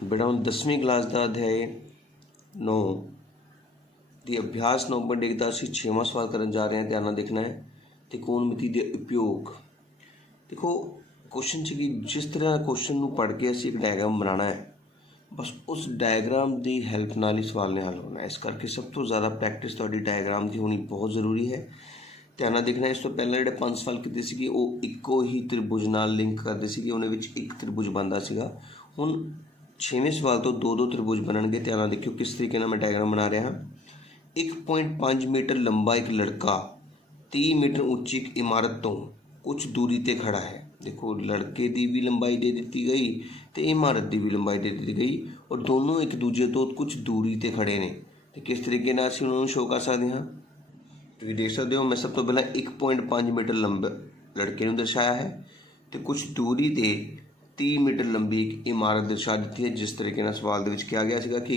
बेटा हम 10वीं क्लास का अध्याय 9 ਦੀ ਅਭਿਆਸ 9.1 ਦਾ ਅਸੀਂ 6ਵਾਂ ਸਵਾਲ ਕਰਨ ਜਾ ਰਹੇ ਹਾਂ। ਧਿਆਨ ਨਾਲ ਦੇਖਣਾ ਹੈ। त्रिकोणमिति ਦੇ ਉਪਯੋਗ देखो क्वेश्चन कि जिस तरह क्वेश्चन ਨੂੰ पढ़ के ਅਸੀਂ एक डायग्राम बनाना है, बस उस डायग्राम की हेल्प नाल ही सवाल ने हल होना है। इस करके सब तो ज़्यादा प्रैक्टिस तुहाडी डायग्राम की होनी बहुत ज़रूरी है। ध्यान नाल देखना। इस तो पहले जिहड़े 5 सवाल कीते सीगे वो इक्को ही त्रिभुज नाल लिंक करते सीगे, उहदे विच एक त्रिभुज बनदा सीगा। हुण 6वें सवाल तो दो त्रिभुज बनणगे। ध्यान नाल देखियो किस तरीके नाल मैं डायग्राम बना रहा। 1.5 मीटर लंबा एक लड़का 30 मीटर ऊंची एक इमारत तो कुछ दूरी ते खड़ा है। देखो लड़के की भी लंबाई दे दी गई तो इमारत की भी लंबाई दे दी गई और दोनों एक दूजे तो कुछ दूरी ते खड़े ने। तो किस तरीके नाल असीं उन्होंने शो कर सकते हाँ। तुसीं देख सकते हो, मैं सब तो पहला 1.5 मीटर लंबे लड़के नूं दर्शाया है तो कुछ दूरी ते 30 मीटर लंबी एक इमारत दर्शा दी है। जिस तरीके नाल सवाल दे विच कहा गया सीगा कि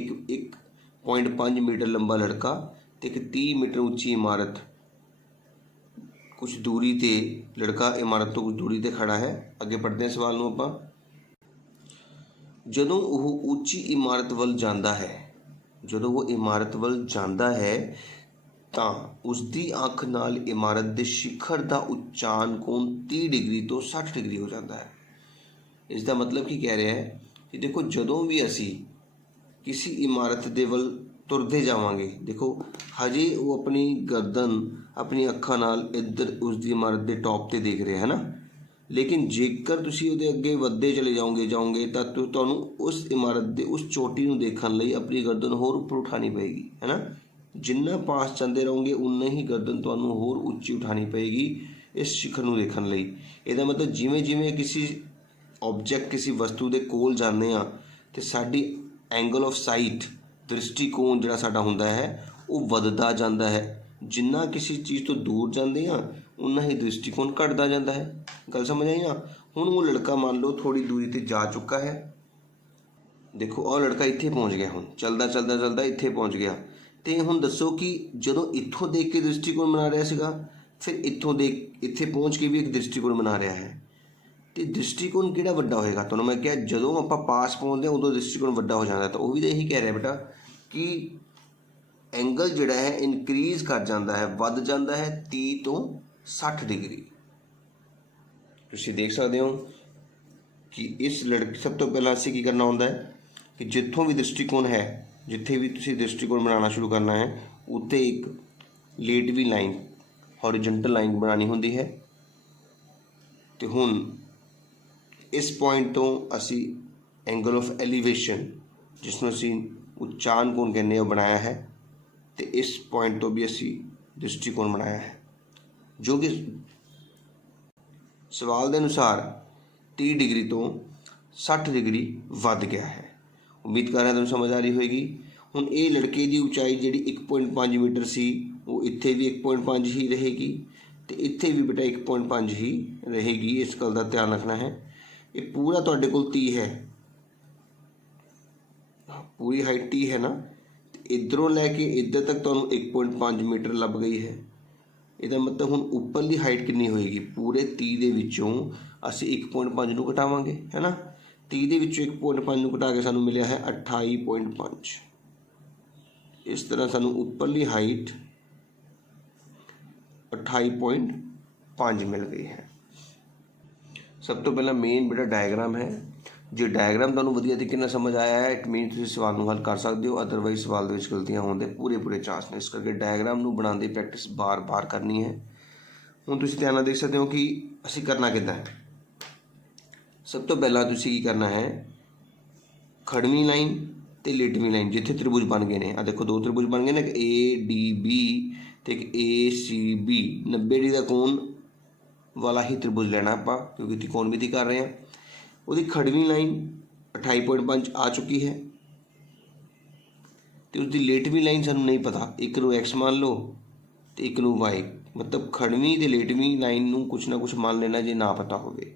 1.5 मीटर लंबा लड़का तो एक 30 मीटर उच्ची इमारत, कुछ दूरी ते लड़का इमारत तो कुछ दूरी ते खड़ा है। अगे पढ़ते हैं सवाल नूं आपां। जदों वह उच्ची इमारत वल जांदा है, जदों वो इमारत वल जांदा है तां उसकी अख नाल इमारत के शिखर का उच्चान कोण 30 डिग्री तो 60 डिग्री हो जाता है। इसका मतलब की कह रहा है कि देखो जदों भी असी किसी इमारत दे वल तुरते जावांगे, देखो हजे वो अपनी गर्दन अपनी अखा नाल इधर उसकी इमारत के टॉप ते देख रहे है ना, लेकिन जेकर तुसी उहदे अगे वधदे चले जाओगे तो तुहानूं उस इमारत के उस चोटी नूं देखण लई अपनी गर्दन होर उपर उठानी पेगी, है ना। जिन्ना पास चलते रहोगे उन्ना ही गर्दन तुहानूं होर उच्ची उठानी पेगी इस शिखर नूं देखण लई। इहदा मतलब जिवें जिवें किसी ऑब्जैक्ट किसी वस्तु के कोल जाते हैं तो साडी एंगल ऑफ साइट दृष्टिकोण जिहड़ा साडा हुंदा है वो वधदा जांदा है। जिन्ना किसी चीज़ तो दूर जाते हैं उन्ना ही दृष्टिकोण घटदा जांदा है। गल समझ आई ना। हुण वो लड़का मान लो थोड़ी दूरी ते जा चुका है। देखो और लड़का इत्थे पहुँच गया, हुण चलदा चलदा चलदा इत्थे पहुँच गया। तो हुण दसो कि जदों इत्थों देख के दृष्टिकोण बना रहा सीगा, फिर इत्थों देख इत्थे पहुँच के भी एक दृष्टिकोण बना रहा है, तो दृष्टिकोण किहड़ा वड्डा होएगा। तुहानूं मैं क्या जदों आपां पास पहुँचते हैं उदों दृष्टिकोण वड्डा हो जाता। तो वह भी तो यही कह रहा बेटा कि एंगल जिहड़ा है इनक्रीज कर जाता है, वध जाता है 30 तो 60 डिग्री। तुसीं देख सकते हो कि इस लड़के सब तो पहला असीं की करना होंदा है कि जिथों भी दृष्टिकोण है, जिथे भी तुसीं दृष्टिकोण बनाना शुरू करना है उत्ते एक लेटवी लाइन हॉरिजॉन्टल लाइन बनानी होंदी है। तो हुण इस पॉइंट तो असी एंगल ऑफ एलिवेशन जिसनों असी उच्चान कोण कहने बनाया है, तो इस पॉइंट तो भी असी दृष्टिकोण बनाया है जो कि सवाल के अनुसार 30 डिग्री तो 60 डिग्री वध गया है। उम्मीद कर रहा तुहानूं समझ आ रही होगी। हुण ये लड़के की उचाई जी 1.5 मीटर सी वो इत्थे भी 1.5 ही रहेगी तो इत्थे भी बेटा 1.5 ही रहेगी। इस गल का ध्यान रखना है। ये पूरा तुहाडे कोल 30 है, पूरी हाइट 30 है ना, इधरों लैके इधर तक तुहानूं 1.5 मीटर लभ गई है। इसका मतलब हुण उपरली हाइट कितनी होएगी, पूरे 30 दे विचों असीं 1.5 नूं घटावांगे, है ना। 30 दे विचों 1.5 नूं घटा के सानूं मिलिया है 28.5। इस तरह सानूं उपरली हाइट 28.5 मिल गई है। सब तो पहला मेन बेटा डायग्राम है। जो डायग्राम तुहानूं वधिया तरीके नाल समझ आया है इट मीन तुसीं सवाल नूं हल कर सकते हो, अदरवाइज सवाल दे विच गलतियां होण दे पूरे चांस ने। इस करके डायग्राम नूं बनाउण दी प्रैक्टिस बार बार करनी है। हुण तुसीं ध्यान नाल देख सकते हो कि असीं करना किद्दां है। सब तो पहला तुसीं की करना है, खड़वी लाइन ते लेटवी लाइन जिथे त्रिभुज बन गए हैं, देखो दो त्रिभुज बन गए ना, एक ADB तो एक ACB। 90 डिग्री का कोण वाला ही त्रिभुज लेना आपां क्योंकि त्रिकोणमिति कर रहे हैं। उसकी खड़वी लाइन 28.5 आ चुकी है तो उसकी लेटवी लाइन सानूं नहीं पता। एक नूं X मान लो तो एक नूं Y, मतलब खड़वी ते लेटवी लाइन नूं कुछ ना कुछ मान लेना जे ना पता होवे।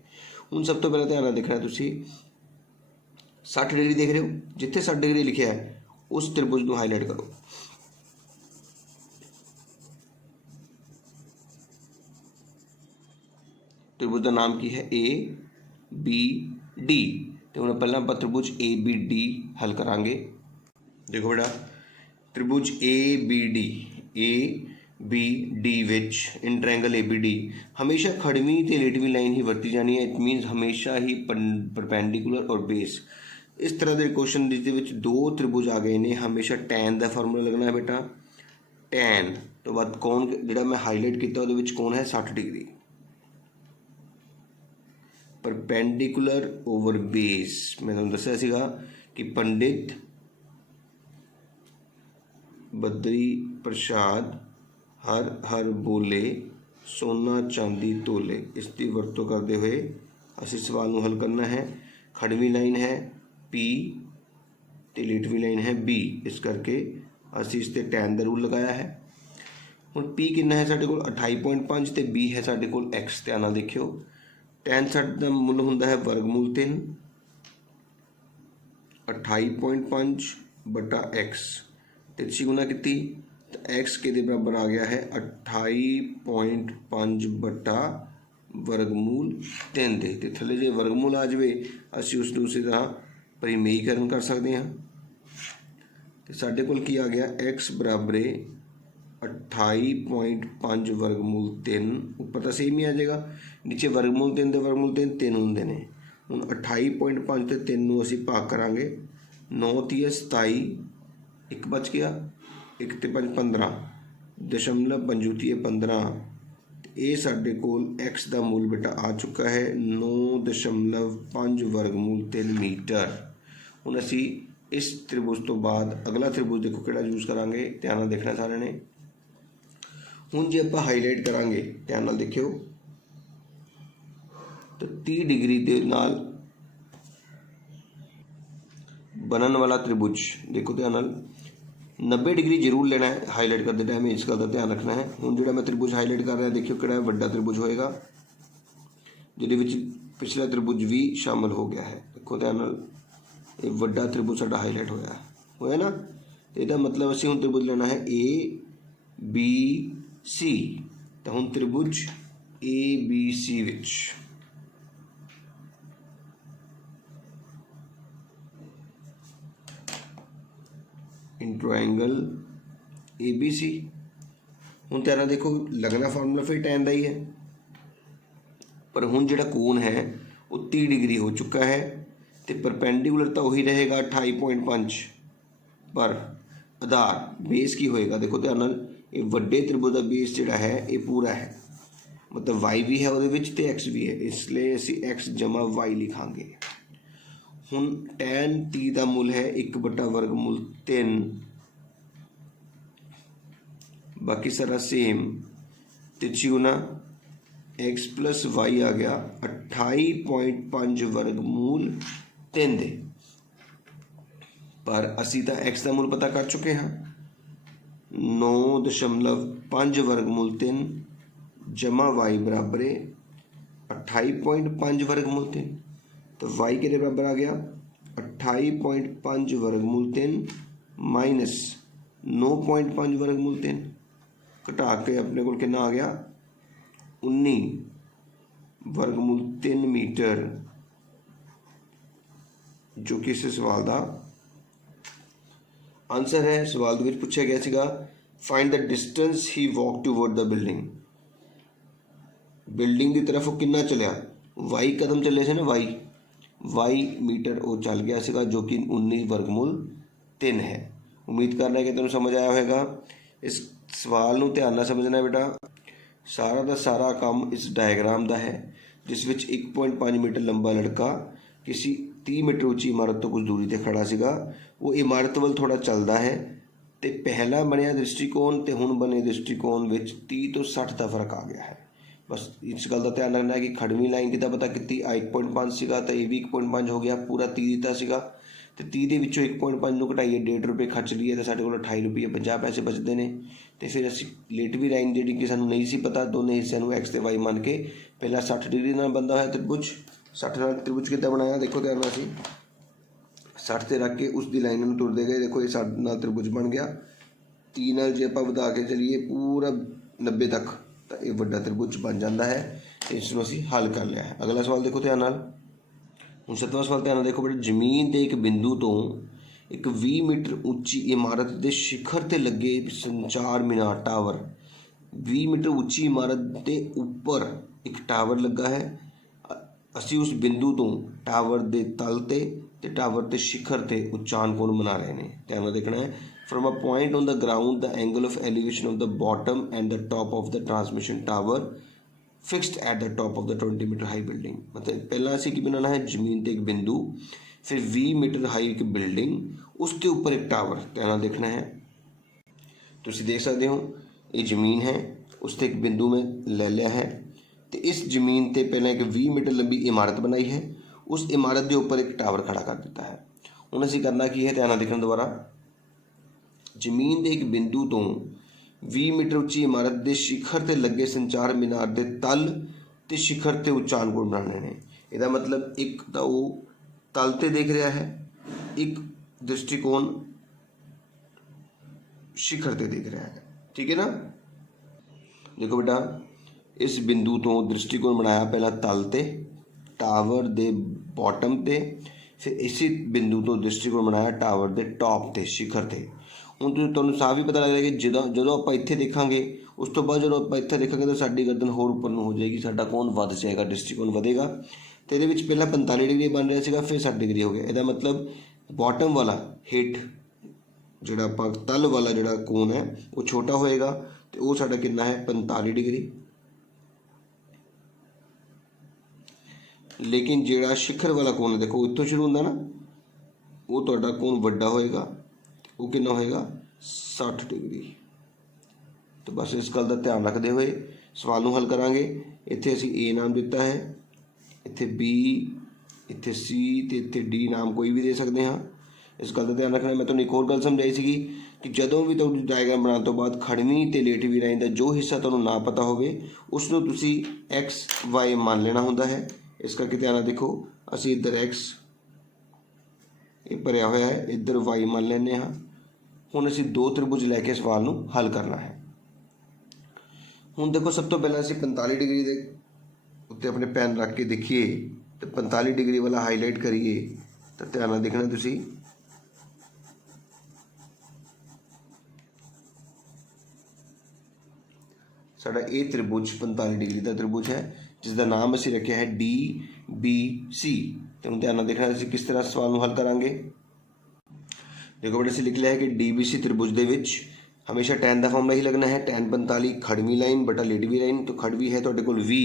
हुण सब तो पहले ध्यान देखना तुसीं 60 डिग्री देख रहे हो, जिथे 60 डिग्री लिखा है उस त्रिभुज नूं हाईलाइट करो। त्रिभुज का नाम की है ABD। तो हम पहला आप त्रिभुज ए बी डी हल करांगे। देखो बेटा त्रिभुज A B D which in triangle A B D हमेशा खड़वी ते लेटवी लाइन ही वरती जानी है। इट मीनस हमेशा ही परपेंडिकुलर और बेस। इस तरह के क्वेश्चन जिसके विच दो त्रिभुज आ गए ने हमेशा टैन का फार्मूला लगना है बेटा। टैन तो बाद कौन जिहड़ा मैं हाईलाइट किया उहदे विच कौन है 60 डिग्री। परपेंडिकुलर ओवर बेस मैं तुहानूं दस्सिया सीगा कि पंडित बद्री प्रसाद हर हर बोले सोना चांदी तोले। इसकी वरतों करते हुए असी सवाल नूं हल करना है। खड़वी लाइन है पी ते लेटवी लाइन है बी, इस करके असी इस ते टैन दा रूल लगाया है। हुण पी कितना है साडे कोल 28.5 ते बी है साडे कोल एक्स। ध्यान नाल देखियो टैन साडा मुल हुंदा है वर्गमूल 3 28.5 बटा एक्स ते गुना की तो एक्स के बराबर आ गया है 28.5 बटा वर्गमूल 3 दे। तो थले जो वर्गमूल आ जाए असी उसनूं उसी तरह परिमेयीकरण कर सकते हैं। तो साढ़े कोल की आ गया एक्स बराबर 28.5 वर्गमूल 3 उपर तो सेम ही आ जाएगा। नीचे वर्गमूल 3 दे वर्गमूल 3 होंगे ने। हुण 28.5 ते 3 असी भाग करांगे 9 × 27 एक बच गया 1 ते 5 15 दशमलव 5 15 ये साढ़े कोल एक्स का मूल बेटा आ चुका है 9.5 वर्गमूल 3 मीटर। हुण असी इस त्रिभुज तो बाद अगला त्रिभुज देखो किहड़ा यूज करांगे। ध्यान नाल देखना सारे ने। हुण जे आपां हाईलाइट करांगे ध्यान नाल देखियो तो 30 डिग्री दे नाल बनन वाला त्रिभुज देखो ध्यान नाल 90 डिग्री जरूर लेना है हाईलाइट करते टाइम, इस गल का ध्यान रखना है। हुण जिहड़ा मैं त्रिभुज हाईलाइट कर रहा देखियो किहड़ा वड्डा त्रिभुज होएगा जिहदे विच पिछला त्रिभुज भी शामिल हो गया है। देखो ध्यान नाल ये वड्डा त्रिभुज साडा हाईलाइट होया ना। तो इसका मतलब असीं हुण त्रिभुज लेना है ए बी सी। तो हुण त्रिभुज A B C which in triangle A B C हुण ध्यान नाल देखो लगना फार्मूला फिर टैन का ही है, पर हुण जिहड़ा कोण है वो 30 डिग्री हो चुका है। तो परपेंडिकुलर तो वही रहेगा 28.5 पर आधार बेस की होएगा। देखो ध्यान नाल ये वड्डे त्रिभुज का बेस जिहड़ा है ये पूरा है, मतलब वाई भी है उहदे विच ते एक्स भी है, इसलिए असी एक्स जमा वाई लिखांगे। हुण टैन टी का मुल है 1 बटा वर्गमूल 3 बाकी सारा सेम तिरछी गुना एक्स प्लस वाई आ गया 28.5 वर्गमूल 3 दे। पर असी तो एक्स का मूल पता कर चुके हाँ 9.5 वर्गमूल 3 जमा वाई बराबर 28.5 वर्गमूल 3। तो वाई के बराबर आ गया 28.5 वर्गमूल 3 माइनस 9.5 वर्गमूल 3 घटा के अपने को कितना आ गया 19 वर्गमूल 3 मीटर, जो कि इस सवाल का आंसर है। सवाल में पूछा गया सीगा find the distance he walk toward the building की तरफ वो कितना चलिया वाई कदम चले थे ना वाई मीटर वो चल गया सीगा जो कि 19 वर्गमूल 3 है। उम्मीद कर रहा है कि तुम समझ आया होगा। इस सवाल को ध्यान नाल समझना बेटा। सारा का सारा काम इस डायग्राम का है जिस विच 1.5 मीटर लंबा लड़का किसी 30 मीटर उच्ची इमारत तो कुछ दूरी पर खड़ा सीगा। वो इमारत वाल थोड़ा चलता है तो पहला बनया दृष्टिकोण तो हुण बने दृष्टिकोण विच 30 तो 60 का फर्क आ गया है। बस इस गल का ध्यान रखना है कि खड़वी लाइन की पता की 1.5 सीगा तो ये भी 1.5 हो गया पूरा 30 दिता सीगा। तो 30 के विचों 1.5 नूं घटाइए 1.5 रुपये खर्च लिए तो साढ़े को 28 रुपये 50 पैसे बचते हैं। तो फिर असी लेटवी लाइन जी कि सूँ नहीं सी पता दोनों हिस्सों एक्स ते वाई मान के पहला 60 डिग्री नाल बनता हुआ त्रिभुज 60 नाल त्रिभुज कितना बनाया देखो ध्यान नाल 60 से रख के उसकी लाइन में तुरते गए। देखो ये 60 नाल त्रिभुज बन गया। 30 नाल जे आपां वधा के चलीए पूरा 90 तक तो ये वड्डा त्रिभुज बन जाता है। इसनूं असीं हल कर लिया है। अगला सवाल देखो ध्यान नाल ਹੁਣ 7ਵਾਂ ਸਵਾਲ ਧਿਆਨ ਨਾਲ ਦੇਖੋ ਬੇਟਾ, ਜ਼ਮੀਨ ਦੇ ਇੱਕ ਬਿੰਦੂ ਤੋਂ ਇੱਕ 20 ਮੀਟਰ ਉੱਚੀ ਇਮਾਰਤ ਦੇ ਸਿਖਰ ਤੇ ਲੱਗੇ ਸੰਚਾਰ ਮੀਨਾਰ ਟਾਵਰ, 20 ਮੀਟਰ ਉੱਚੀ ਇਮਾਰਤ ਦੇ ਉੱਪਰ ਇੱਕ ਟਾਵਰ ਲੱਗਾ ਹੈ। ਅਸੀਂ ਉਸ ਬਿੰਦੂ ਤੋਂ ਟਾਵਰ ਦੇ ਤਲ ਤੇ ਟਾਵਰ ਦੇ ਸਿਖਰ ਤੇ ਉਚਾਨ ਕੋਣ ਬਣਾ ਰਹੇ ਨੇ। ਧਿਆਨ ਨਾਲ ਦੇਖਣਾ ਹੈ, from a point on the ground the angle of elevation of the bottom and the top of the transmission tower fixed at the top of the 20 meter high building। मतलब पहला ਅਸੀਂ ਕੀ ਬਣਾਉਣਾ ਹੈ, ਜ਼ਮੀਨ ਤੇ ਇੱਕ ਬਿੰਦੂ, ਫਿਰ 20 ਮੀਟਰ ਹਾਈ ਇੱਕ ਬਿਲਡਿੰਗ, ਉਸ ਦੇ ਉੱਪਰ ਇੱਕ ਟਾਵਰ। ਧਿਆਨ ਨਾਲ ਦੇਖਣਾ ਹੈ, ਤੁਸੀਂ ਦੇਖ ਸਕਦੇ ਹੋ ਇਹ ਜ਼ਮੀਨ ਹੈ, ਉਸ ਤੇ ਇੱਕ ਬਿੰਦੂ ਮੈਂ ਲੈ ਲਿਆ ਹੈ ਤੇ ਇਸ ਜ਼ਮੀਨ ਤੇ ਪਹਿਲਾਂ ਇੱਕ 20 ਮੀਟਰ ਲੰਬੀ ਇਮਾਰਤ ਬਣਾਈ ਹੈ, ਉਸ ਇਮਾਰਤ ਦੇ ਉੱਪਰ ਇੱਕ ਟਾਵਰ ਖੜਾ ਕਰ ਦਿੱਤਾ ਹੈ। ਹੁਣ ਅਸੀਂ ਕਰਨਾ ਕੀ ਹੈ, ਧਿਆਨ ਨਾਲ ਦੇਖਣਾ ਦੁਬਾਰਾ, ਜ਼ਮੀਨ ਦੇ ਇੱਕ ਬਿੰਦੂ ਤੋਂ 20 ਮੀਟਰ ਉੱਚੀ ਇਮਾਰਤ ਦੇ ਸਿਖਰ ਤੇ ਲੱਗੇ ਸੰਚਾਰ ਮੀਨਾਰ ਦੇ ਤਲ ਤੇ ਸਿਖਰ ਤੇ ਉਚਾਨ ਕੋਣ ਬਣਾਉਣੇ ਨੇ। ਇਹਦਾ ਮਤਲਬ ਇੱਕ ਤਾਂ ਉਹ ਤਲ ਤੇ ਦੇਖ ਰਿਹਾ ਹੈ, ਇੱਕ ਦ੍ਰਿਸ਼ਟੀਕੋਣ ਸਿਖਰ ਤੇ ਦੇਖ ਰਿਹਾ ਹੈ, ਠੀਕ ਹੈ ਨਾ। ਦੇਖੋ ਬੇਟਾ, ਇਸ ਬਿੰਦੂ ਤੋਂ ਦ੍ਰਿਸ਼ਟੀਕੋਣ ਬਣਾਇਆ ਪਹਿਲਾਂ ਤਲ ਤੇ, ਟਾਵਰ ਦੇ ਬਾਟਮ ਤੇ, ਫਿਰ ਇਸੇ ਬਿੰਦੂ ਤੋਂ ਦ੍ਰਿਸ਼ਟੀਕੋਣ ਬਣਾਇਆ ਟਾਵਰ ਦੇ ਟੌਪ ਤੇ, ਸਿਖਰ ਤੇ। ਹੁਣ ਤੁਹਾਨੂੰ ਸਾਫ਼ ਹੀ ਪਤਾ ਲੱਗ ਰਿਹਾ ਕਿ ਜਦੋਂ ਆਪਾਂ ਇੱਥੇ ਦੇਖਾਂਗੇ, ਉਸ ਤੋਂ ਬਾਅਦ ਜਦੋਂ ਆਪਾਂ ਇੱਥੇ ਦੇਖਾਂਗੇ ਤਾਂ ਸਾਡੀ ਗਰਦਨ ਹੋਰ ਉੱਪਰ ਨੂੰ ਹੋ ਜਾਏਗੀ, ਸਾਡਾ ਕੋਣ ਵੱਧ ਜਾਏਗਾ, ਦ੍ਰਿਸ਼ਟੀਕੋਣ ਵਧੇਗਾ। ਅਤੇ ਇਹਦੇ ਵਿੱਚ ਪਹਿਲਾਂ 45 ਡਿਗਰੀ ਬਣ ਰਿਹਾ ਸੀਗਾ, ਫਿਰ 60 ਡਿਗਰੀ ਹੋ ਗਿਆ। ਇਹਦਾ ਮਤਲਬ ਬਾਟਮ ਵਾਲਾ ਹੇਠ ਜਿਹੜਾ ਆਪਾਂ ਤਲ ਵਾਲਾ ਜਿਹੜਾ ਕੋਣ ਹੈ ਉਹ ਛੋਟਾ ਹੋਏਗਾ ਅਤੇ ਉਹ ਸਾਡਾ ਕਿੰਨਾ ਹੈ, 45 ਡਿਗਰੀ। ਲੇਕਿਨ ਜਿਹੜਾ ਸਿਖਰ ਵਾਲਾ ਕੋਣ ਹੈ, ਦੇਖੋ ਇੱਥੋਂ ਸ਼ੁਰੂ ਹੁੰਦਾ ਨਾ, ਉਹ ਤੁਹਾਡਾ ਕੋਣ ਵੱਡਾ ਹੋਏਗਾ, ਉਹ ਕਿੰਨਾ ਹੋਏਗਾ, 60 ਡਿਗਰੀ। ਤਾਂ ਬਸ ਇਸ ਗੱਲ ਦਾ ਧਿਆਨ ਰੱਖਦੇ ਹੋਏ ਸਵਾਲ ਨੂੰ ਹੱਲ ਕਰਾਂਗੇ। ਇੱਥੇ ਅਸੀਂ A ਨਾਮ ਦਿੱਤਾ ਹੈ, ਇੱਥੇ B, ਇੱਥੇ C ਅਤੇ ਇੱਥੇ D ਨਾਮ ਕੋਈ ਵੀ ਦੇ ਸਕਦੇ ਹਾਂ। ਇਸ ਗੱਲ ਦਾ ਧਿਆਨ ਰੱਖਣਾ। ਮੈਂ ਤੁਹਾਨੂੰ ਇੱਕ ਹੋਰ ਗੱਲ ਸਮਝਾਈ ਸੀਗੀ ਕਿ ਜਦੋਂ ਵੀ ਤੁਹਾਨੂੰ ਡਾਇਗਰਾਮ ਬਣਾਉਣ ਤੋਂ ਬਾਅਦ ਖੜਵੀਂ ਅਤੇ ਲੇਟਵੀਂ ਲਾਈਨ ਦਾ ਜੋ ਹਿੱਸਾ ਤੁਹਾਨੂੰ ਨਾ ਪਤਾ ਹੋਵੇ ਉਸ ਨੂੰ ਤੁਸੀਂ X Y ਮੰਨ ਲੈਣਾ ਹੁੰਦਾ ਹੈ। ਇਸ ਕਰਕੇ ਧਿਆਨ ਨਾਲ ਦੇਖੋ, ਅਸੀਂ ਇੱਧਰ X ਇਹ ਭਰਿਆ ਹੋਇਆ ਹੈ, ਇੱਧਰ Y ਮੰਨ ਲੈਂਦੇ ਹਾਂ। ਹੁਣ ਅਸੀਂ ਦੋ ਤ੍ਰਿਭੁਜ ਲੈ ਕੇ ਸਵਾਲ ਨੂੰ ਹੱਲ ਕਰਨਾ ਹੈ। ਹੁਣ ਦੇਖੋ, ਸਭ ਤੋਂ ਪਹਿਲਾਂ ਅਸੀਂ 45 ਡਿਗਰੀ ਦੇ ਉੱਤੇ ਆਪਣੇ ਪੈਨ ਰੱਖ ਕੇ ਦੇਖੀਏ ਤੇ 45 ਡਿਗਰੀ ਵਾਲਾ ਹਾਈਲਾਈਟ ਕਰੀਏ ਤਾਂ ਧਿਆਨ ਨਾਲ ਦੇਖਣਾ ਤੁਸੀਂ, ਸਾਡਾ ਇਹ ਤ੍ਰਿਭੁਜ 45 ਡਿਗਰੀ ਦਾ ਤ੍ਰਿਭੁਜ ਹੈ ਜਿਸ ਦਾ ਨਾਮ ਅਸੀਂ ਰੱਖਿਆ ਹੈ DBC। ਤੇ ਹੁਣ ਧਿਆਨ ਨਾਲ ਦੇਖਣਾ ਅਸੀਂ ਕਿਸ ਤਰ੍ਹਾਂ ਸਵਾਲ ਨੂੰ ਹੱਲ ਕਰਾਂਗੇ। ਦੇਖੋ ਬੇਟਾ, ਅਸੀਂ ਲਿਖ ਲਿਆ ਹੈ ਕਿ DBC ਤ੍ਰਿਭੁਜ ਦੇ ਵਿੱਚ ਹਮੇਸ਼ਾ tan ਦਾ ਫਾਰਮੂਲਾ ਹੀ ਲੱਗਣਾ ਹੈ, tan 45 ਖੜਵੀਂ ਲਾਈਨ ਬਟਾ ਲੇਟਵੀਂ ਲਾਈਨ। ਤਾਂ ਖੜਵੀਂ ਹੈ ਤੁਹਾਡੇ ਕੋਲ V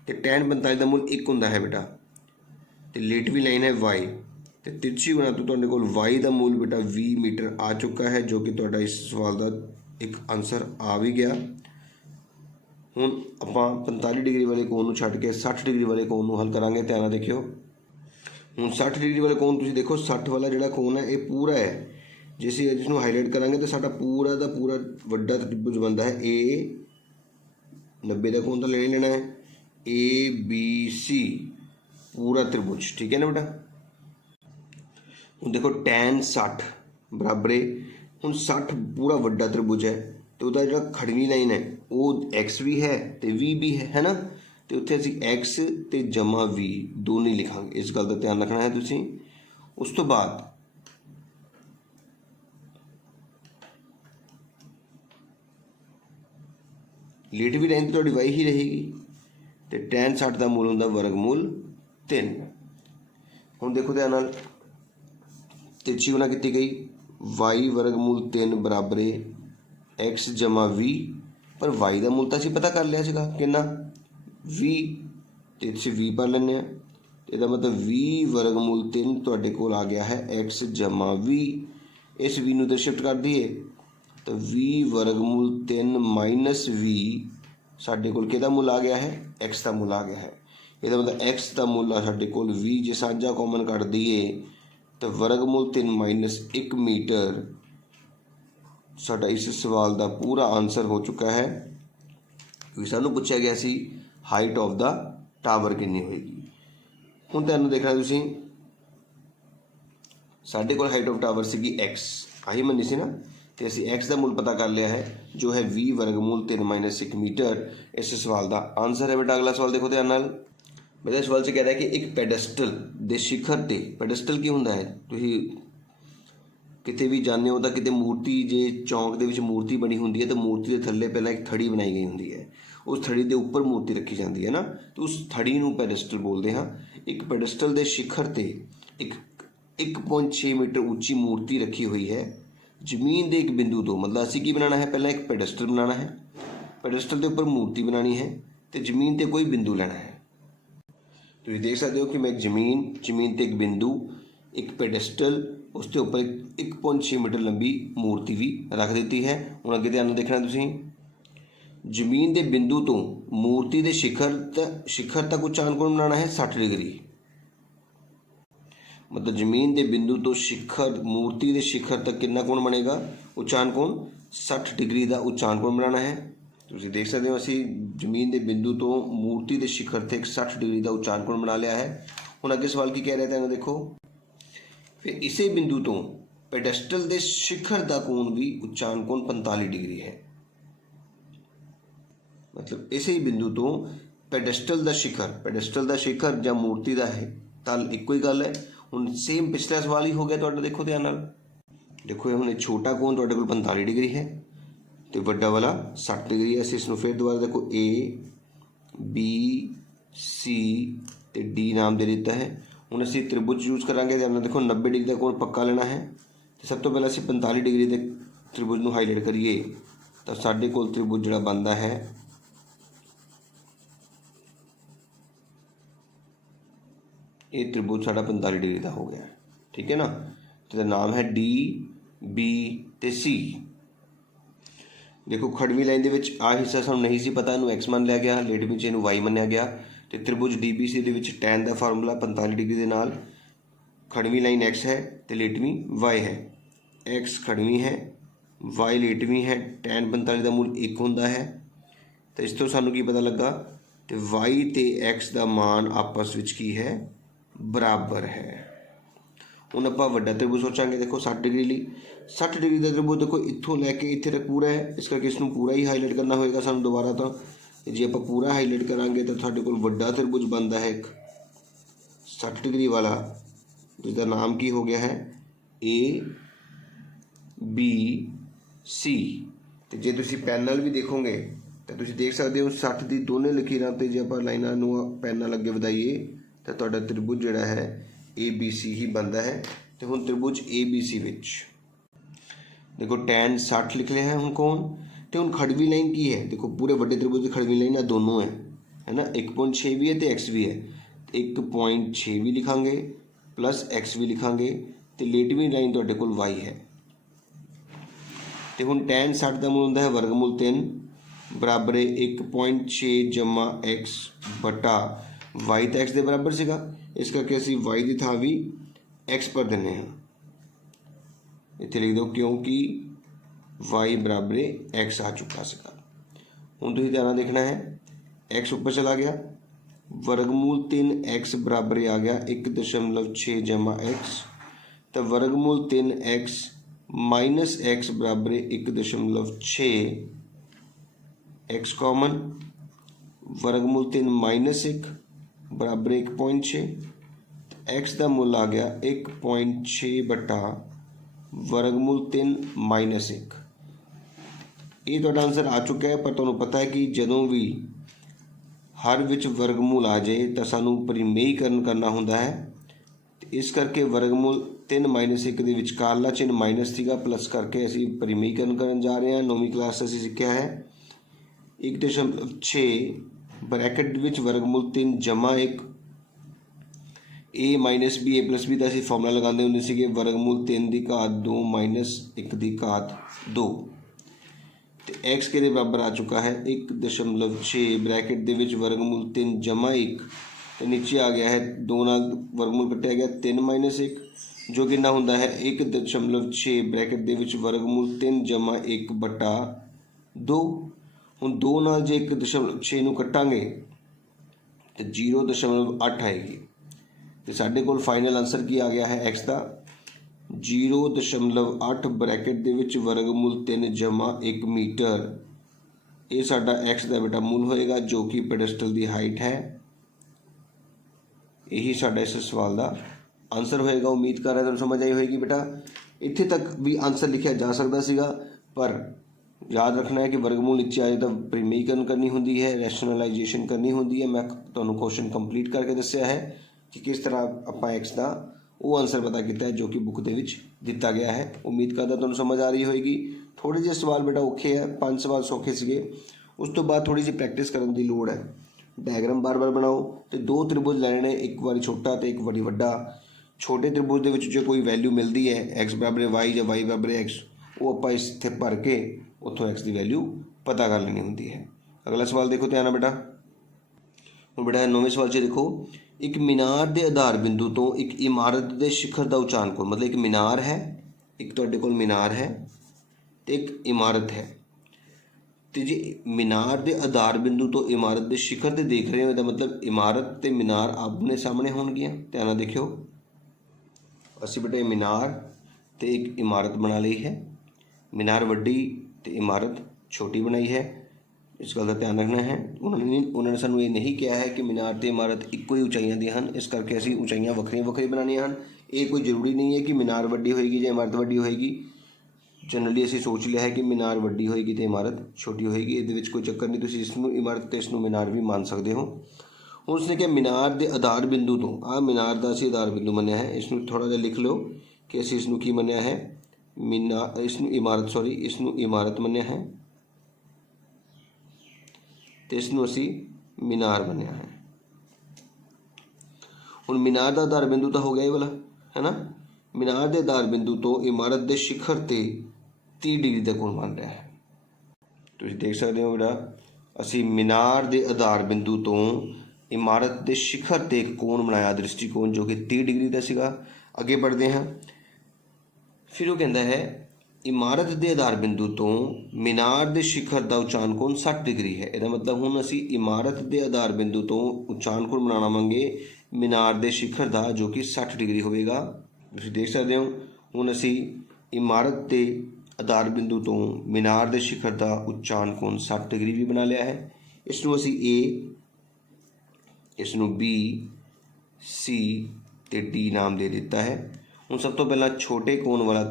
ਅਤੇ tan 45 ਦਾ ਮੁੱਲ 1 ਹੁੰਦਾ ਹੈ ਬੇਟਾ, ਅਤੇ ਲੇਟਵੀਂ ਲਾਈਨ ਹੈ Y ਅਤੇ ਤਿਰਛੀ ਗੁਣਾ ਤੋਂ ਤੁਹਾਡੇ ਕੋਲ Y ਦਾ ਮੁੱਲ ਬੇਟਾ 20 ਮੀਟਰ ਆ ਚੁੱਕਾ ਹੈ, ਜੋ ਕਿ ਤੁਹਾਡਾ ਇਸ ਸਵਾਲ ਦਾ ਇੱਕ ਆਨਸਰ ਆ ਵੀ ਗਿਆ। ਹੁਣ ਆਪਾਂ 45 ਡਿਗਰੀ ਵਾਲੇ ਕੋਣ ਨੂੰ ਛੱਡ ਕੇ 60 ਡਿਗਰੀ ਵਾਲੇ ਕੋਣ ਨੂੰ ਹੱਲ ਕਰਾਂਗੇ। ਧਿਆਨ ਨਾਲ ਦੇਖਿਓ, ਹੁਣ 60 ਡਿਗਰੀ ਵਾਲੇ ਕੋਣ ਤੁਸੀਂ ਦੇਖੋ, 60 ਵਾਲਾ ਜਿਹੜਾ ਕੋਣ ਹੈ ਇਹ ਪੂਰਾ ਹੈ। ਜੇ ਅਸੀਂ ਇਸ ਨੂੰ ਹਾਈਲਾਈਟ ਕਰਾਂਗੇ ਤਾਂ ਸਾਡਾ ਪੂਰਾ ਦਾ ਪੂਰਾ ਵੱਡਾ ਤ੍ਰਿਭੁਜ ਬਣਦਾ ਹੈ A। 90 ਦਾ ਕੋਣ ਤਾਂ ਲੈ ਲੈਣਾ ਹੈ, ABC ਪੂਰਾ ਤ੍ਰਿਭੁਜ, ਠੀਕ ਹੈ ਨਾ ਬੇਟਾ। ਹੁਣ ਦੇਖੋ tan 60 ਬਰਾਬਰ ਹੈ, ਹੁਣ 60 ਪੂਰਾ ਵੱਡਾ ਤ੍ਰਿਭੁਜ ਹੈ ਅਤੇ ਉਹਦਾ ਜਿਹੜਾ ਖੜਵੀਂ ਲਾਈਨ ਹੈ ਉਹ X ਵੀ ਹੈ ਅਤੇ V ਵੀ ਹੈ ਨਾ। ਅਤੇ ਉੱਥੇ ਅਸੀਂ X ਅਤੇ ਜਮਾ V ਦੋਨੇ ਲਿਖਾਂਗੇ, ਇਸ ਗੱਲ ਦਾ ਧਿਆਨ ਰੱਖਣਾ ਹੈ ਤੁਸੀਂ। ਉਸ ਤੋਂ ਬਾਅਦ ਲੇਟਵੀਂ ਲਾਈਨ ਤੁਹਾਡੀ Y ਹੀ ਰਹੇਗੀ ਅਤੇ tan 60 ਦਾ ਮੁੱਲ ਹੁੰਦਾ ਵਰਗਮੂਲ 3। ਹੁਣ ਦੇਖੋ ਧਿਆਨ ਨਾਲ, ਤਿਰਛੀ ਗੁਣਾ ਕੀਤੀ ਗਈ, Y ਵਰਗਮੂਲ 3 ਬਰਾਬਰ X ਜਮਾ V, ਪਰ Y ਦਾ ਮੁੱਲ ਤਾਂ ਅਸੀਂ ਪਤਾ ਕਰ ਲਿਆ ਸੀਗਾ ਕਿੰਨਾ, 20, ਅਤੇ ਅਸੀਂ V ਭਰ ਲੈਂਦੇ ਹਾਂ। ਇਹਦਾ ਮਤਲਬ 20 ਵਰਗਮੂਲ 3 ਤੁਹਾਡੇ ਕੋਲ ਆ ਗਿਆ ਹੈ X ਜਮਾ V। ਇਸ V ਨੂੰ ਇੱਧਰ ਸ਼ਿਫਟ ਕਰ ਦਈਏ ਤਾਂ 20 ਵਰਗਮੂਲ 3 ਮਾਈਨਸ V ਸਾਡੇ ਕੋਲ ਕਿਹਦਾ ਮੁੱਲ ਆ ਗਿਆ ਹੈ, X ਦਾ ਮੁੱਲ ਆ ਗਿਆ ਹੈ। ਇਹਦਾ ਮਤਲਬ X ਦਾ ਮੁੱਲ ਆ ਸਾਡੇ ਕੋਲ 20, ਜੇ ਸਾਂਝਾ ਕਾਮਨ ਕੱਢ ਦਈਏ ਤਾਂ ਵਰਗਮੂਲ 3 ਮਾਈਨਸ 1 ਮੀਟਰ ਸਾਡਾ ਇਸ ਸਵਾਲ ਦਾ ਪੂਰਾ ਆਨਸਰ ਹੋ ਚੁੱਕਾ ਹੈ। ਕਿਉਂਕਿ ਸਾਨੂੰ ਪੁੱਛਿਆ ਗਿਆ ਸੀ ਹਾਈਟ ਆਫ ਦਾ ਟਾਵਰ ਕਿੰਨੀ ਹੋਏਗੀ। ਹੁਣ ਤੁਹਾਨੂੰ ਦੇਖਣਾ ਤੁਸੀਂ, ਸਾਡੇ ਕੋਲ ਹਾਈਟ ਆਫ ਟਾਵਰ ਸੀਗੀ X, ਆਹੀ ਮੰਨੀ ਸੀ ਨਾ, ਅਤੇ ਅਸੀਂ X ਦਾ ਮੁੱਲ ਪਤਾ ਕਰ ਲਿਆ ਹੈ ਜੋ ਹੈ 20 ਵਰਗਮੂਲ 3 ਮਾਈਨਸ 1 ਮੀਟਰ। ਇਸ ਸਵਾਲ ਦਾ ਆਨਸਰ ਹੈ ਬੇਟਾ। ਅਗਲਾ ਸਵਾਲ ਦੇਖੋ ਧਿਆਨ ਨਾਲ। मेरा सवाल से कह रहा है कि एक ਪੈਡੈਸਟਲ ਦੇ ਸਿਖਰ ਤੇ ਪੈਡੈਸਟਲ ਕੀ ਹੁੰਦਾ ਹੈ ਤੁਸੀਂ ਕਿਤੇ ਵੀ ਜਾਂਦੇ ਹੋ ਤਾਂ ਕਿਤੇ ਮੂਰਤੀ ਜੇ ਚੌਂਕ ਦੇ ਵਿੱਚ ਮੂਰਤੀ ਬਣੀ ਹੁੰਦੀ ਹੈ ਤਾਂ ਮੂਰਤੀ ਦੇ ਥੱਲੇ ਪਹਿਲਾਂ ਇੱਕ ਥੜੀ ਬਣਾਈ ਗਈ ਹੁੰਦੀ ਹੈ, ਉਸ ਥੜੀ ਦੇ ਉੱਪਰ ਮੂਰਤੀ ਰੱਖੀ ਜਾਂਦੀ ਹੈ ਨਾ, ਤਾਂ ਉਸ ਥੜੀ ਨੂੰ ਪੈਡੈਸਟਲ ਬੋਲਦੇ ਹਾਂ। ਇੱਕ ਪੈਡੈਸਟਲ ਦੇ ਸਿਖਰ ਤੇ ਇੱਕ 1.6 ਮੀਟਰ ਉੱਚੀ ਮੂਰਤੀ ਰੱਖੀ ਹੋਈ ਹੈ ਜ਼ਮੀਨ ਦੇ ਇੱਕ ਬਿੰਦੂ ਤੋਂ। ਮਤਲਬ ਅਸੀਂ ਕੀ ਬਣਾਉਣਾ ਹੈ, ਪਹਿਲਾਂ ਇੱਕ ਪੈਡੈਸਟਲ ਬਣਾਉਣਾ ਹੈ, ਪੈਡੈਸਟਲ ਦੇ ਉੱਪਰ ਮੂਰਤੀ ਬਣਾਉਣੀ ਹੈ ਤੇ ਜ਼ਮੀਨ ਤੇ ਕੋਈ ਬਿੰਦੂ ਲੈਣਾ ਹੈ। ਤੁਸੀਂ ਦੇਖ ਸਕਦੇ ਹੋ ਕਿ ਮੈਂ ਜ਼ਮੀਨ ਤੇ ਇੱਕ ਬਿੰਦੂ, ਇੱਕ ਪੈਡੈਸਟਲ, ਉਸ ਦੇ ਉੱਪਰ 1.6 ਮੀਟਰ ਲੰਬੀ ਮੂਰਤੀ ਵੀ ਰੱਖ ਦਿੱਤੀ ਹੈ। ਹੁਣ ਅੱਗੇ ਧਿਆਨ ਨਾਲ ਦੇਖਣਾ ਤੁਸੀਂ, ਜ਼ਮੀਨ ਦੇ ਬਿੰਦੂ ਤੋਂ ਮੂਰਤੀ ਦੇ ਸਿਖਰ ਤੱਕ ਉਚਾਨ ਕੋਣ ਬਣਾਉਣਾ ਹੈ 60 ਡਿਗਰੀ। मतलब जमीन के बिंदु तो शिखर मूर्ति के शिखर तक कितना कोण बनेगा, उचान कोण 60 डिग्री का उचान कोण बनाना है। तुम देख सकते हो असी जमीन के बिंदु तो मूर्ति के शिखर तक 60 डिग्री का उचान कोण बना लिया है। हुण अगे सवाल की कह रहा है, देखो फिर इसे बिंदु तो पैडैस्टल के शिखर का कोण भी उचान कोण 45 डिग्री है। मतलब इसे ही बिंदु तो पैडैस्टल का शिखर या मूर्ति का है तल एको ही गल है। हुण सेम पिछला सवाल ही हो गया तुहाडा, देखो ध्यान नाल देखो, हुण छोटा कोण तुहाडे कोल 45 डिग्री है तो वड्डा वाला 60 डिग्री है। असीं इसनूं फिर दोबारा देखो A B C ते D नाम दे दिता है। हुण असीं त्रिभुज यूज करांगे, ध्यान नाल देखो 90 डिग्री का कोण पक्का लेना है। तो सब तो पहले असीं 45 डिग्री के त्रिभुज नूं हाईलाइट करिए तो साडे कोल त्रिभुज जिहड़ा बनदा है ये त्रिभुज साढ़ा 45 डिग्री का हो गया, ठीक है ना। तो नाम है डी बी ते सी। देखो खड़वी लाइन के आ हिस्सा सानू नहीं सी पता, इनू एक्स मान लिया गया, लेट में इनू वाई मनिया गया। तो त्रिभुज डी बी सी के टैन का फार्मूला 45 डिग्री के नाल खड़वी लाइन एक्स है तो लेटवी वाई है। एक्स खड़वी है, वाई लेटवी है, टैन 45 का मूल 1 होंदा है। तो इस तो सानू की पता लगा, तो वाई ते एक्स का मान आपस में की है बराबर है। हुण आपां वड्डा त्रिभुज सोचांगे, देखो 60 डिग्री लिए 60 डिग्री का त्रिभुज देखो इत्थों लैके इत्थे तक पूरा है, इस करके इसनूं पूरा ही हाईलाइट करना होएगा सानूं दोबारा। तो जे आपां पूरा हाईलाइट करांगे तो साडे कोल वड्डा त्रिभुज बनदा है एक 60 डिग्री वाला, जिसका नाम की हो गया है A B C। तो जे तुसीं पैन नाल भी देखोगे तो तुसीं देख सकते हो 60 की दोनों लकीरां ते जे आपां लाइनां नूं पैन नाल अगे वधाईए तो तुहाडा त्रिभुज जिहड़ा है ए बी सी ही बनता है। तो हुण त्रिभुज ए बी सी विच देखो टैन 60 लिख लिया है हुण कोण, तो हुण खड़वी लाइन की है, देखो पूरे वड्डे त्रिभुज की खड़वी लाइन दोनों है ना, 1.6 भी है तो एक्स भी है। 1.6 भी लिखांगे प्लस एक्स भी लिखांगे तो लेटवी लाइन तुहाडे कोल वाई है। तो हुण टैन 60 का मूल हुंदा है वर्गमूल 3 बराबर 1.6 जमा एक्स बटा वाई तो एक्स के बराबर सीगा, इस करके असी वाई की थां भी एक्स पर देने हैं। इत्थे लिख दो क्योंकि वाई बराबर एक्स आ चुका सीगा। हुण तुसीं ध्यान नाल देखना है, एक्स ऊपर चला गया, वर्गमूल 3 एक्स बराबर आ गया 1.6 जमा एक्स, तो वर्गमूल 3 एक्स माइनस एक्स बराबर 1.6 एक्स कॉमन, वर्गमूल 3 माइनस 1 बराबर 1.6, एक्स का मुल आ गया 1.6 बटा वर्गमूल 3 माइनस 1। ये तो आंसर आ चुका है, पर तुहानू पता है कि जदों भी हर विच वर्गमूल आ जाए तो सानू परिमेयीकरण करना होंदा है। इस करके वर्गमूल 3 माइनस 1 के विचकारला चिन्ह माइनस सीगा, प्लस करके असी परिमेयीकरण करन जा रहे हैं। 9वीं क्लास असी सीखिया है 1.6 ब्रैकेट विच वर्गमूल 3 जमा 1 ए माइनस बी ए प्लस बी का असी फॉर्मूला लगाते होंगे सीगे, वर्गमूल 3 की घात 2 माइनस 1 की घात 2। तो एक्स के बराबर आ चुका है 1.6 ब्रैकेट दे विच वर्गमूल 3 जमा 1, तो नीचे आ गया है 2 नाल वर्गमूल कटिया गया 3 माइनस 1 जो कितना होंदा है 1.6 ब्रैकेट दे विच वर्गमूल 3 जमा 1 बटा 2। हुण 2 नाल जे 1.6 नूं कट्टांगे तो 0.8 आएगी। तो साढ़े कोल फाइनल आंसर की आ गया है एक्स का 0.8 ब्रैकेट दे विच वर्गमूल 3 जमा 1 मीटर। ये साडा एक्स का बेटा मूल होएगा जो कि पेडेस्टल की हाइट है यही साडा इस सवाल का आंसर होएगा। उम्मीद कर रहा तुहानूं समझ आई होएगी बेटा। इत्थे तक भी आंसर लिखिया जा सकता सीगा, पर याद रखना है कि वर्गमूल नीचे आए तो परिमेयीकरण करनी होंदी है, रैशनलाइजेशन करनी होंदी है। मैं तुहानूं क्वेश्चन कंप्लीट करके दस्सिया है कि किस तरह आपां एक्स का वो आंसर पता किया है जो कि बुक दे विच दिता गया है। उम्मीद करदा तुहानूं समझ आ रही होएगी। थोड़े जे सवाल बेटा औखे है, 5 सवाल सौखे सीगे। उस तो बाद थोड़ी जी प्रैक्टिस करने की लोड़ है। डायग्राम बार बार बनाओ तो 2 त्रिभुज लेने ने, एक बारी छोटा तो एक बारी वड्डा। छोटे त्रिभुज के जो कोई वैल्यू मिलती है एक्स बराबर वाई या वाई बराबर एक्स, वो आप इत्थे भर के उत्थों एक्स की वैल्यू पता कर लेनी होंदी है। अगला सवाल देखो ध्यान नाल बेटा। हुण बेटा 9वें सवाल 'च देखो, एक मीनार के आधार बिंदु तो एक इमारत के शिखर का उचान कोण, मतलब एक मीनार है, एक तुहाडे कोल मीनार है तो एक इमारत है, तो जे मीनार के आधार बिंदु तो इमारत के शिखर से देख रहे हो, इसका मतलब इमारत तो मीनार आमने सामने होणगियां। ध्यान नाल देखियो, असीं बेटा मीनार तो एक इमारत बना ली है। मीनार वड्डी तो इमारत छोटी बनाई है। इस गल का ध्यान रखना है। उन्होंने सानू ये नहीं कहा है कि मीनार तो इमारत इक्को ही उचाइयां दी हैं, इस करके असीं उचाइयां वक्रियां वक्री बनानियां हैं। ये कोई जरूरी नहीं है कि मीनार वड्डी होएगी या इमारत वड्डी होएगी। जनरली असीं सोच लिया है कि मीनार वड्डी होएगी तो इमारत छोटी होएगी। ये कोई चक्कर नहीं, तुसीं इसनूं इमारत तो इसनूं मीनार भी मान सकते हो। हुण उसने क्या मीनार के आधार बिंदु तो आ मीनार का असीं आधार बिंदु मन्निया है, इसनूं थोड़ा जिहा लिख लो कि असीं इसनूं की मन्निया है, मीनार इसनूं इमारत सॉरी इसनूं इमारत मन्निया है तो इसनूं असीं मीनार मन्निया है। हुण मीनार का आधार बिंदु तो हो गया ये वाला है ना। मीनार के आधार बिंदु तो इमारत के शिखर ते 30 डिग्री का कोण बन रहा है। तुसीं देख सकते हो बेटा, असीं मीनार के आधार बिंदु तो इमारत के शिखर ते कोण बनाया दृष्टिकोण जो कि 30 डिग्री का सीगा। अगे बढ़ते हैं। फिर वो कहता है इमारत के आधार बिंदु तो मीनार के शिखर का उचान कोण 60 डिग्री है। इसका मतलब हुण असीं इमारत के आधार बिंदु तो उचान कोण बनाना मंगे मीनार के शिखर का जो कि 60 डिग्री होगा। तुसीं देख सकते हो हुण असीं इमारत के आधार बिंदु तो मीनार के शिखर का उचान कोण 60 डिग्री भी बना लिया है। इसनूं असीं ए, इसनूं बी, सी ते डी नाम दे दिता है। हुण सब तो पहला छोटे कोण वाला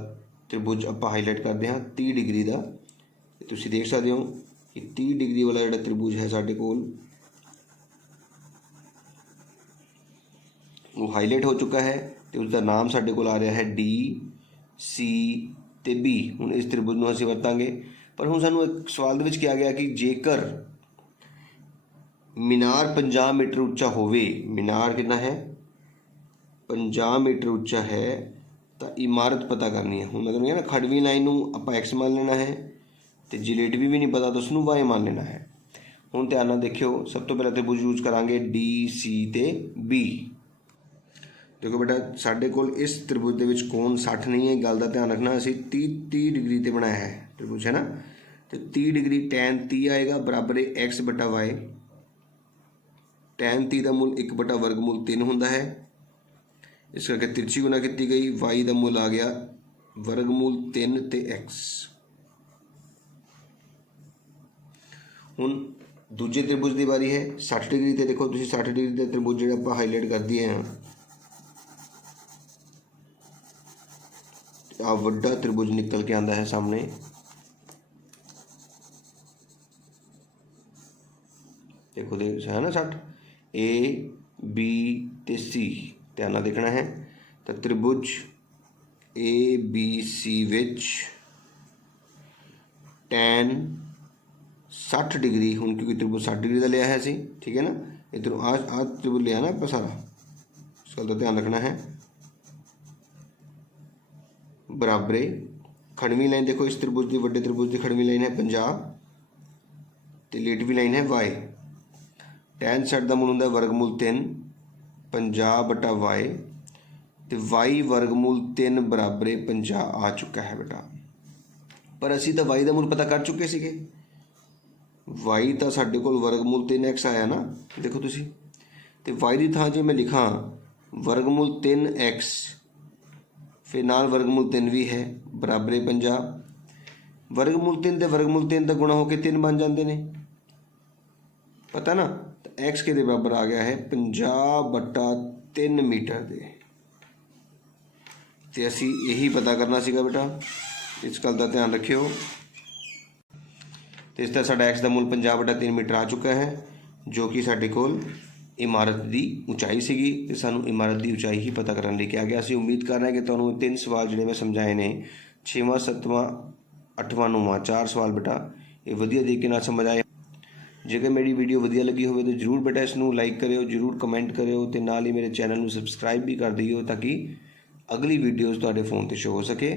त्रिभुज आपां हाईलाइट करते हैं 30 डिग्री का। तुसीं देख सकते हो कि 30 डिग्री वाला जिहड़ा त्रिभुज है साडे कोल वो हाईलाइट हो चुका है तो उसका नाम साडे कोल आ रहा है डी, सी ते बी। हुण इस त्रिभुज नूं असीं वरतांगे, पर हुण सानूं एक सवाल दे विच किहा गया कि जेकर मीनार 50 मीटर उच्चा होवे, मीनार कितना है 50 मीटर उच्चा है तो इमारत पता करनी है। हुण मतलब ना खड़वी लाइन नूं आपां एक्स मान लेना है तो जिलेटिवी भी नहीं पता तो उसनूं वाई मान लेना है। हुण ध्यान नाल देखियो, सब तो पहले त्रिभुज यूज करांगे डी, सी ते बी। देखो बेटा साडे कोल इस त्रिभुज दे विच कोण 60 नहीं है, गल का ध्यान रखना। असीं 30 डिग्री ते बनाया है त्रिभुज है ना, तो 30 डिग्री टैन 30 आएगा बराबर एक्स बटा वाई। टैन 30 का मुल 1 बटा वर्गमूल 3 होंदा है, इस करके तिरछी गुना की गई। वाई का मुल आ गया वर्गमूल 3 ते एक्स। हुण दूजे त्रिभुज की बारी है 60 डिग्री ते। देखो तुसीं 60 डिग्री के त्रिभुज जिहड़े आपां हाईलाइट कर दिए हैं, आ वड्डा त्रिभुज निकल के आंदा है सामने। देखो देख है ना 60, ए बी ते सी ध्यान नाल देखना है। तो त्रिभुज A B C which tan 60 degree, हुण क्योंकि त्रिभुज 60 डिग्री का लिया है असीं, ठीक है ना। इधरों आ त्रिभुज लिया ना आपां सारा, इस गल का ध्यान रखना है। बराबरे खड़वी लाइन देखो इस त्रिभुज की, वड्डे त्रिभुज की खड़वी लाइन है 50 ते लेटवी लाइन है वाई। टैन 60 का मुल हुंदा वर्गमूल 3 50 बटा वाई, तो वाई वर्गमूल 3 बराबरे 50 आ चुका है बेटा। पर असीं तो वाई का मुल पता कर चुके सीगे। वाई तो साडे कोल वर्गमूल 3 एक्स आया ना, देखो तुसीं। तो वाई की थां जे मैं लिखा वर्गमूल 3 एक्स फिर नाल वर्गमूल 3 भी है बराबरे 50। वर्गमूल 3 तो वर्गमूल 3 का गुणा होकर 3 बन जाते हैं, पता ना। तो एक्स के बराबर आ गया है 50 बटा 3 मीटर ਦੇ। ਤੇ ਅਸੀਂ ਇਹੀ ਪਤਾ ਕਰਨਾ ਸੀਗਾ ਬੇਟਾ, ਇਸ ਗੱਲ ਦਾ ਧਿਆਨ ਰੱਖਿਓ। ਤੇ ਇਸ ਦਾ ਸਾਡਾ x ਦਾ ਮੁੱਲ 50/3 ਮੀਟਰ ਆ ਚੁੱਕਾ ਹੈ, ਜੋ ਕਿ ਸਾਡੇ ਕੋਲ ਇਮਾਰਤ ਦੀ ਉਚਾਈ ਸੀਗੀ। ਤੇ ਸਾਨੂੰ ਇਮਾਰਤ ਦੀ ਉਚਾਈ ਹੀ ਪਤਾ ਕਰਨ ਲਈ ਕਿਹਾ ਗਿਆ। ਅਸੀਂ ਉਮੀਦ ਕਰ ਰਹੇ ਹਾਂ ਕਿ ਤੁਹਾਨੂੰ ਇਹ 3 ਸਵਾਲ ਜਿਹੜੇ ਮੈਂ ਸਮਝਾਏ ਨੇ, 6ਵਾਂ 7ਵਾਂ 8ਵਾਂ 9ਵਾਂ 4 ਸਵਾਲ ਬੇਟਾ ਇਹ ਵਧੀਆ ਤਰੀਕੇ ਨਾਲ ਸਮਝ ਆਏ। ਜੇਕਰ ਮੇਰੀ ਵੀਡੀਓ ਵਧੀਆ ਲੱਗੀ ਹੋਵੇ ਤਾਂ ਜ਼ਰੂਰ ਬੇਟਾ ਇਸ ਨੂੰ ਲਾਈਕ ਕਰਿਓ, ਜ਼ਰੂਰ ਕਮੈਂਟ ਕਰਿਓ ਤੇ ਨਾਲ ਹੀ ਮੇਰੇ ਚੈਨਲ ਨੂੰ ਸਬਸਕ੍ਰਾਈਬ ਵੀ ਕਰ ਦਿਓ ਤਾਂ ਕਿ ਅਗਲੀ ਵੀਡੀਓਜ਼ ਤੁਹਾਡੇ फ़ोन 'ਤੇ ਸ਼ੋ ਹੋ ਸਕੇ।